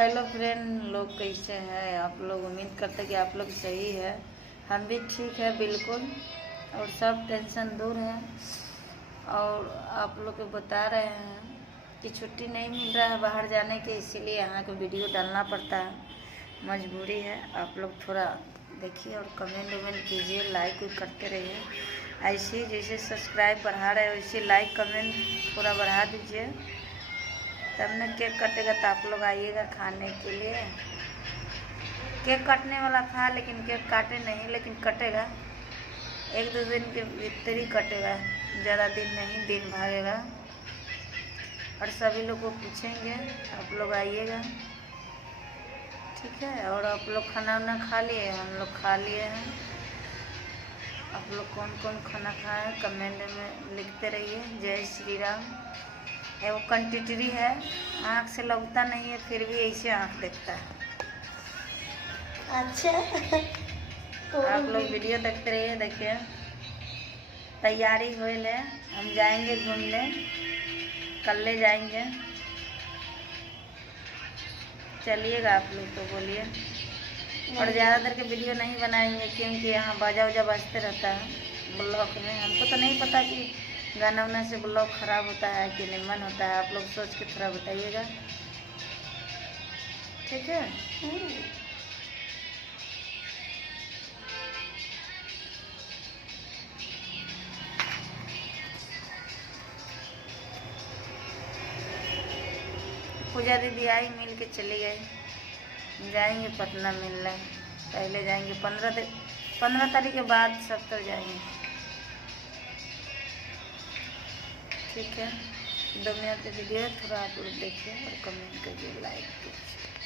Hello friend लोग, कैसे हैं आप लोग। उम्मीद करते कि आप लोग सही है। हम भी ठीक है बिल्कुल, और सब टेंशन दूर है। और आप लोग को बता रहे हैं कि छुट्टी नहीं मिल रहा है बाहर जाने के, इसीलिए यहाँ का वीडियो डालना पड़ता है, मजबूरी है। आप लोग थोड़ा देखिए और कमेंट वमेंट कीजिए, लाइक करते रहिए। ऐसे ही जैसे सब्सक्राइब बढ़ा रहे हो वैसे लाइक कमेंट थोड़ा बढ़ा दीजिए, तब न केक कटेगा तो आप लोग आइएगा खाने के लिए। केक काटने वाला था लेकिन केक काटे नहीं, लेकिन कटेगा 1-2 दिन के भीतर ही कटेगा, ज़्यादा दिन नहीं, दिन भागेगा। और सभी लोग को पूछेंगे, आप लोग आइएगा, ठीक है। और आप लोग खाना वाना खा लिए? हम लोग खा लिए हैं। आप लोग कौन कौन खाना खाए कमेंट में लिखते रहिए। जय श्री राम। वो कंटिटरी है, आँख से लगता नहीं है, फिर भी ऐसे आँख देखता है। अच्छा तो आप लोग वीडियो देखते रहिए। देखिए तैयारी हो ले, हम जाएंगे घूमने, कल ले जाएंगे। चलिएगा आप लोग तो बोलिए। और ज़्यादा देर के वीडियो नहीं बनाएंगे क्योंकि यहाँ बाजा उजा बजते रहता है ब्लॉक में। हमको तो नहीं पता कि गाना वाना से ब्लॉक ख़राब होता है कि निमन होता है। आप लोग सोच के थोड़ा बताइएगा, ठीक है। पूजा दीदी आई, मिल के चली गई। जाएंगे पटना मिलने, पहले जाएंगे 15 तारीख के बाद सब तो जाएंगे, ठीक है। 2 मिनट की वीडियो है, थोड़ा आप लोग देखिए और कमेंट करिए, लाइक कीजिए।